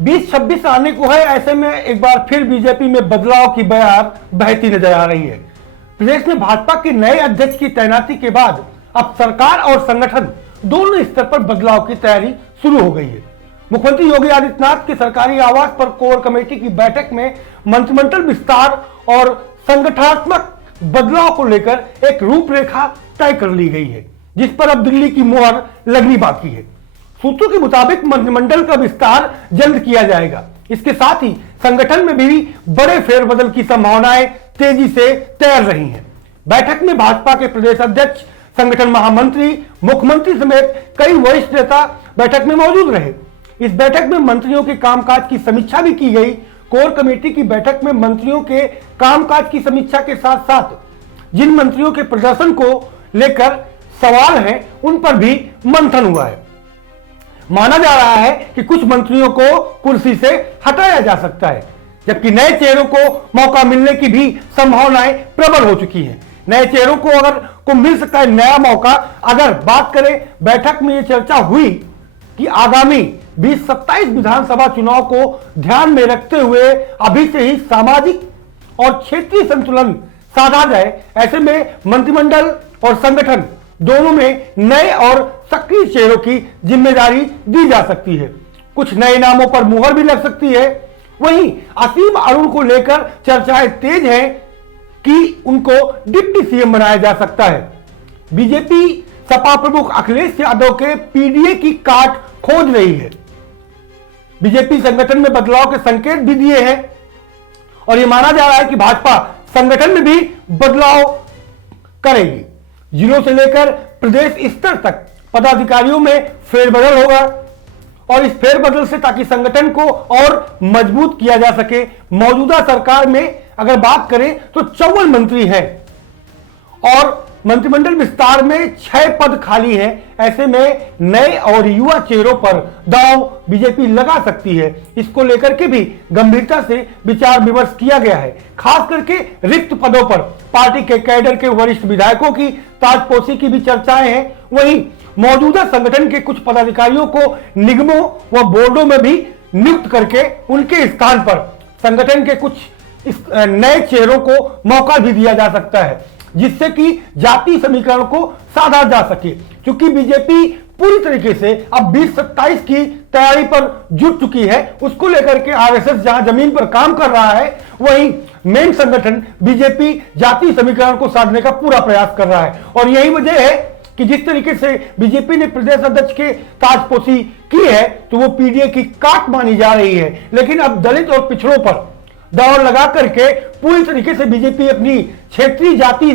2026 आने को है, ऐसे में एक बार फिर बीजेपी में बदलाव की बयार बहती नजर आ रही है। प्रदेश में भाजपा के नए अध्यक्ष की तैनाती के बाद अब सरकार और संगठन दोनों स्तर पर बदलाव की तैयारी शुरू हो गई है। मुख्यमंत्री योगी आदित्यनाथ के सरकारी आवास पर कोर कमेटी की बैठक में मंत्रिमंडल विस्तार और संगठनात्मक बदलाव को लेकर एक रूपरेखा तय कर ली गई है, जिस पर अब दिल्ली की मोहर लगनी बाकी है। सूत्रों के मुताबिक मंत्रिमंडल का विस्तार जल्द किया जाएगा। इसके साथ ही संगठन में भी बड़े फेरबदल की संभावनाएं तेजी से तैर रही हैं। बैठक में भाजपा के प्रदेश अध्यक्ष, संगठन महामंत्री, मुख्यमंत्री समेत कई वरिष्ठ नेता बैठक में मौजूद रहे। इस बैठक में मंत्रियों के कामकाज की समीक्षा भी की गई। कोर कमेटी की बैठक में मंत्रियों के कामकाज की समीक्षा के साथ साथ जिन मंत्रियों के प्रदर्शन को लेकर सवाल हैं, उन पर भी मंथन हुआ है। माना जा रहा है कि कुछ मंत्रियों को कुर्सी से हटाया जा सकता है, जबकि नए चेहरों को मौका मिलने की भी संभावनाएं प्रबल हो चुकी हैं। नए चेहरों को मिल सकता है नया मौका। अगर बात करें, बैठक में यह चर्चा हुई कि आगामी 2027 विधानसभा चुनाव को ध्यान में रखते हुए अभी से ही सामाजिक और क्षेत्रीय संतुलन साधा जाए। ऐसे में मंत्रिमंडल और संगठन दोनों में नए और सक्रिय चेहरों की जिम्मेदारी दी जा सकती है। कुछ नए नामों पर मुहर भी लग सकती है। वहीं असीम अरुण को लेकर चर्चाएं तेज हैं कि उनको डिप्टी सीएम बनाया जा सकता है। बीजेपी सपा प्रमुख अखिलेश यादव के पीडीए की काट खोज रही है। बीजेपी संगठन में बदलाव के संकेत भी दिए हैं और यह माना जा रहा है कि भाजपा संगठन में भी बदलाव करेगी। जिलों से लेकर प्रदेश स्तर तक पदाधिकारियों में फेरबदल होगा और इस फेरबदल से ताकि संगठन को और मजबूत किया जा सके। मौजूदा सरकार में अगर बात करें तो 54 मंत्री हैं और मंत्रिमंडल विस्तार में 6 पद खाली हैं। ऐसे में नए और युवा चेहरों पर दांव बीजेपी लगा सकती है। इसको लेकर के भी गंभीरता से विचार विमर्श किया गया है। खास करके रिक्त पदों पर पार्टी के कैडर के वरिष्ठ विधायकों की ताजपोशी की भी चर्चाएं हैं। वहीं मौजूदा संगठन के कुछ पदाधिकारियों को निगमों व बोर्डों में भी नियुक्त करके उनके स्थान पर संगठन के कुछ नए चेहरों को मौका भी दिया जा सकता है, जिससे कि जाति समीकरण को साधा जा सके। क्योंकि बीजेपी पूरी तरीके से अब 2027 की तैयारी पर जुट चुकी है। उसको लेकर के आरएसएस जहां जमीन पर काम कर रहा है, वहीं मेन संगठन बीजेपी जाति समीकरण को साधने का पूरा प्रयास कर रहा है। और यही वजह है कि जिस तरीके से बीजेपी ने प्रदेश अध्यक्ष के ताजपोशी की है, तो वो पीडीए की काट मानी जा रही है। लेकिन अब दलित और पिछड़ों पर दौड़ लगा करके पूरी तरीके से बीजेपी अपनी क्षेत्रीय जाति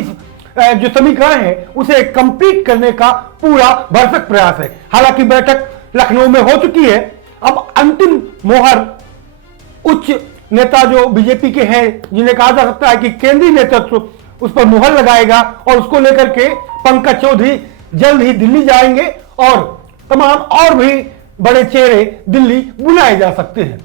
जो समीकरण है उसे कंप्लीट करने का पूरा भरसक प्रयास है। हालांकि बैठक लखनऊ में हो चुकी है। अब अंतिम मोहर उच्च नेता जो बीजेपी के हैं, जिन्हें कहा जा सकता है कि केंद्रीय नेतृत्व, उस पर मुहर लगाएगा और उसको लेकर के पंकज चौधरी जल्द ही दिल्ली जाएंगे और तमाम और भी बड़े चेहरे दिल्ली बुलाए जा सकते हैं।